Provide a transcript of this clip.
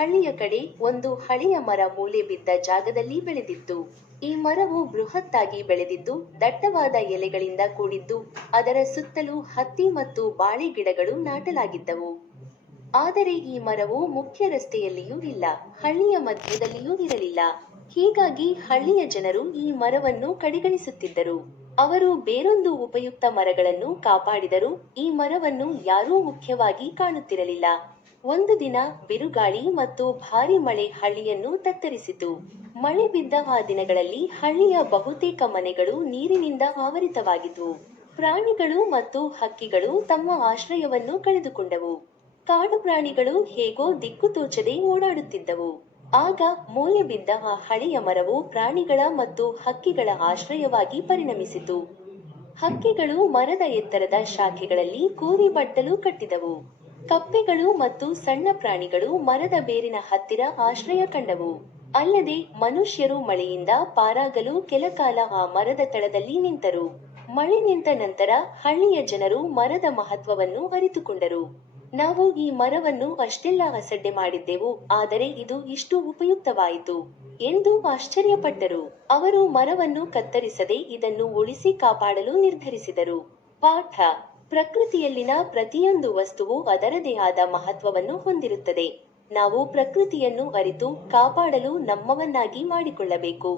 ಹಳ್ಳಿಯ ಕಡೆ ಒಂದು ಹಳೆಯ ಮರ ಮೂಲೆ ಬಿದ್ದ ಜಾಗದಲ್ಲಿ ಬೆಳೆದಿತ್ತು. ಈ ಮರವು ಬೃಹತ್ತಾಗಿ ಬೆಳೆದಿದ್ದು, ದಟ್ಟವಾದ ಎಲೆಗಳಿಂದ ಕೂಡಿದ್ದು, ಅದರ ಸುತ್ತಲೂ ಹತ್ತಿ ಮತ್ತು ಬಾಳೆ ಗಿಡಗಳು ನಾಟಲಾಗಿದ್ದವು. ಆದರೆ ಈ ಮರವು ಮುಖ್ಯ ರಸ್ತೆಯಲ್ಲಿಯೂ ಇಲ್ಲ, ಹಳ್ಳಿಯ ಮಧ್ಯದಲ್ಲಿಯೂ ಇರಲಿಲ್ಲ. ಹೀಗಾಗಿ ಹಳ್ಳಿಯ ಜನರು ಈ ಮರವನ್ನು ಕಡೆಗಣಿಸುತ್ತಿದ್ದರು. ಅವರು ಬೇರೊಂದು ಉಪಯುಕ್ತ ಮರಗಳನ್ನು ಕಾಪಾಡಿದರೂ ಈ ಮರವನ್ನು ಯಾರೂ ಮುಖ್ಯವಾಗಿ ಕಾಣುತ್ತಿರಲಿಲ್ಲ. ಒಂದು ದಿನ ಬಿರುಗಾಳಿ ಮತ್ತು ಭಾರೀ ಮಳೆ ಹಳ್ಳಿಯನ್ನು ತತ್ತರಿಸಿತು. ಮಳೆ ಬಿದ್ದ ಆ ದಿನಗಳಲ್ಲಿ ಹಳ್ಳಿಯ ಬಹುತೇಕ ಮನೆಗಳು ನೀರಿನಿಂದ ಆವರಿತವಾಗಿದ್ವು. ಪ್ರಾಣಿಗಳು ಮತ್ತು ಹಕ್ಕಿಗಳು ತಮ್ಮ ಆಶ್ರಯವನ್ನು ಕಳೆದುಕೊಂಡವು. ಕಾಡು ಪ್ರಾಣಿಗಳು ಹೇಗೋ ದಿಕ್ಕು ತೋಚದೆ ಓಡಾಡುತ್ತಿದ್ದವು. ಆಗ ಮೂಲೆ ಬಿದ್ದ ಆ ಹಳೆಯ ಮರವು ಪ್ರಾಣಿಗಳ ಮತ್ತು ಹಕ್ಕಿಗಳ ಆಶ್ರಯವಾಗಿ ಪರಿಣಮಿಸಿತು. ಹಕ್ಕಿಗಳು ಮರದ ಎತ್ತರದ ಶಾಖೆಗಳಲ್ಲಿ ಕೂರಿ ಬಟ್ಟಲು ಕಟ್ಟಿದವು. ಕಪ್ಪೆಗಳು ಮತ್ತು ಸಣ್ಣ ಪ್ರಾಣಿಗಳು ಮರದ ಬೇರಿನ ಹತ್ತಿರ ಆಶ್ರಯ ಕಂಡವು. ಅಲ್ಲದೆ ಮನುಷ್ಯರು ಮಳೆಯಿಂದ ಪಾರಾಗಲು ಕೆಲಕಾಲ ಆ ಮರದ ತಳದಲ್ಲಿ ನಿಂತರು. ಮಳೆ ನಿಂತ ನಂತರ ಹಳ್ಳಿಯ ಜನರು ಮರದ ಮಹತ್ವವನ್ನು ಅರಿತುಕೊಂಡರು. ನಾವು ಈ ಮರವನ್ನು ಅಷ್ಟೆಲ್ಲ ಅಸಡ್ಡೆ ಮಾಡಿದ್ದೆವು, ಆದರೆ ಇದು ಇಷ್ಟು ಉಪಯುಕ್ತವಾಯಿತು ಎಂದು ಆಶ್ಚರ್ಯಪಟ್ಟರು. ಅವರು ಮರವನ್ನು ಕತ್ತರಿಸದೆ ಇದನ್ನು ಉಳಿಸಿ ಕಾಪಾಡಲು ನಿರ್ಧರಿಸಿದರು. ಪಾಠ: ಪ್ರಕೃತಿಯಲ್ಲಿನ ಪ್ರತಿಯೊಂದು ವಸ್ತುವು ಅದರದೇ ಆದ ಮಹತ್ವವನ್ನು ಹೊಂದಿರುತ್ತದೆ. ನಾವು ಪ್ರಕೃತಿಯನ್ನು ಅರಿತು ಕಾಪಾಡಲು ನಮ್ಮವನ್ನಾಗಿ ಮಾಡಿಕೊಳ್ಳಬೇಕು.